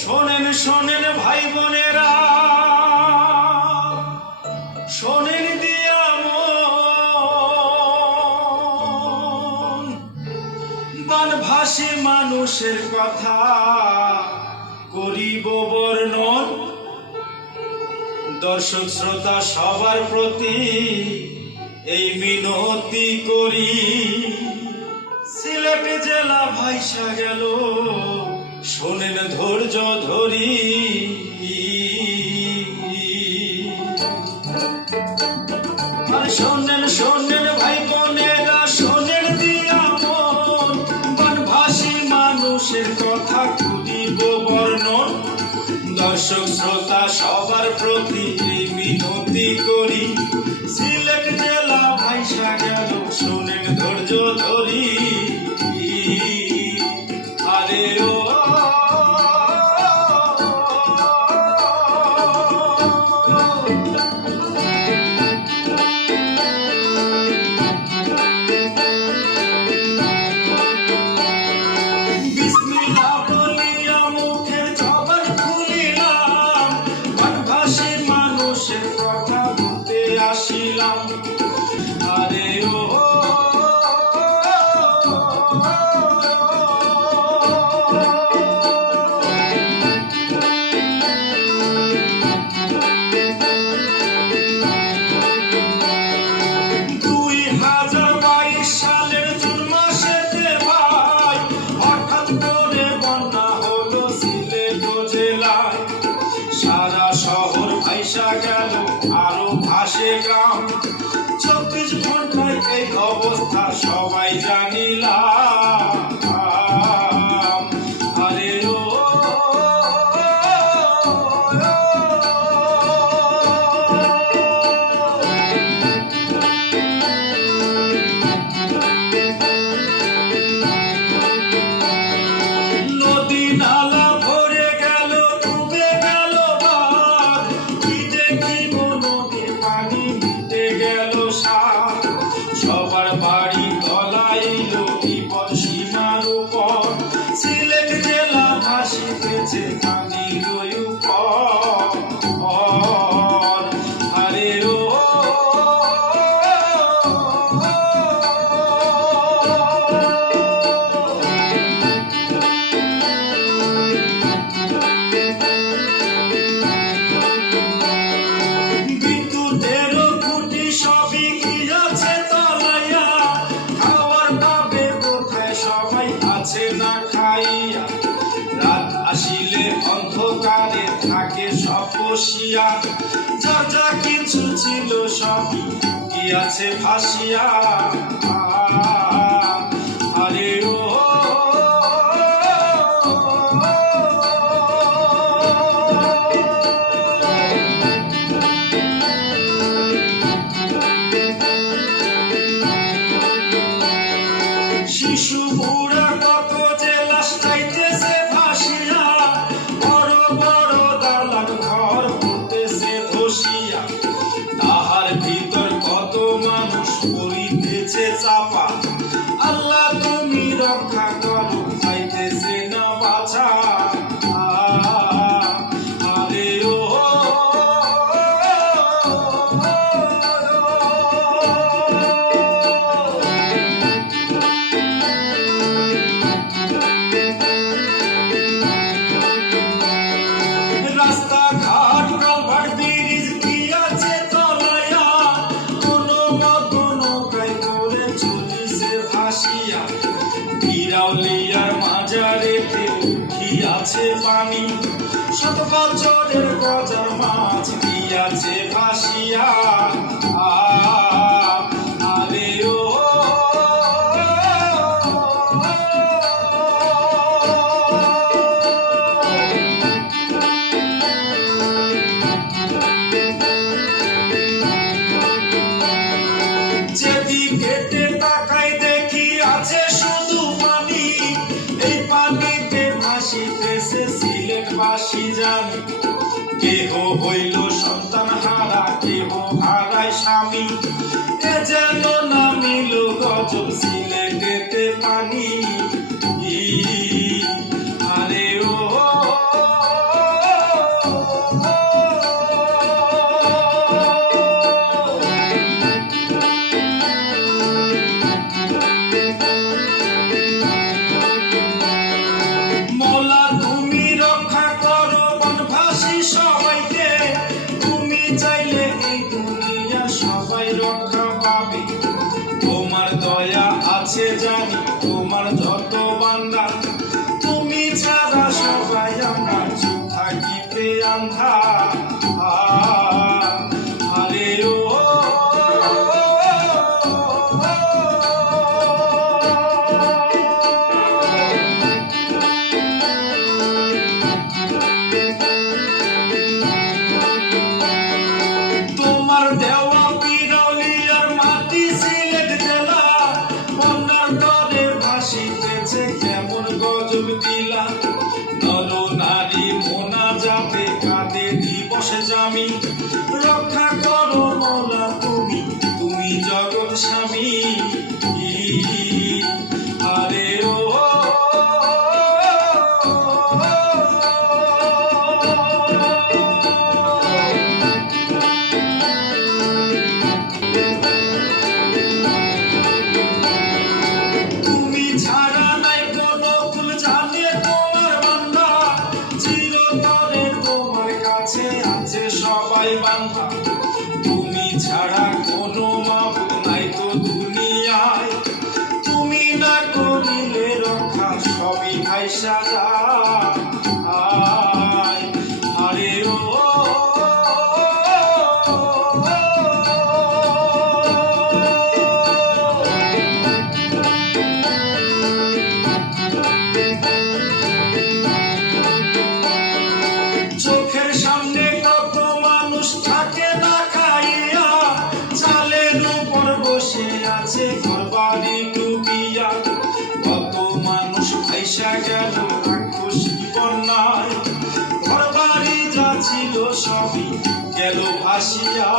শোনেন শোনেন ভাই বোনেরা, শোনেন দিয়া ভাসে মানুষের কথা, করিব বর্ণন। দর্শক শ্রোতা, সবার প্রতি এই মিনতি করি। সিলেট জেলা ভাইসা গেল। শোনেন ধৈর্য ধরি। আর শোনেন অবস্থা সবাই জানে। সব কি আছে ভাসিয়া? আছে পানি শত বছরের গজার মাছ দিয়াছে ভাসিয়া। সিলেট সিলেটবাসী যান। কেহ হইল সন্তান হারা, কেহ হারায় স্বামী। এ যেন নামিল গজব সিলেটেতে পানি। তোমার দয়া আছে জানি তোমার যত বান্দা বসে যাবি গেল ভাসিয়া।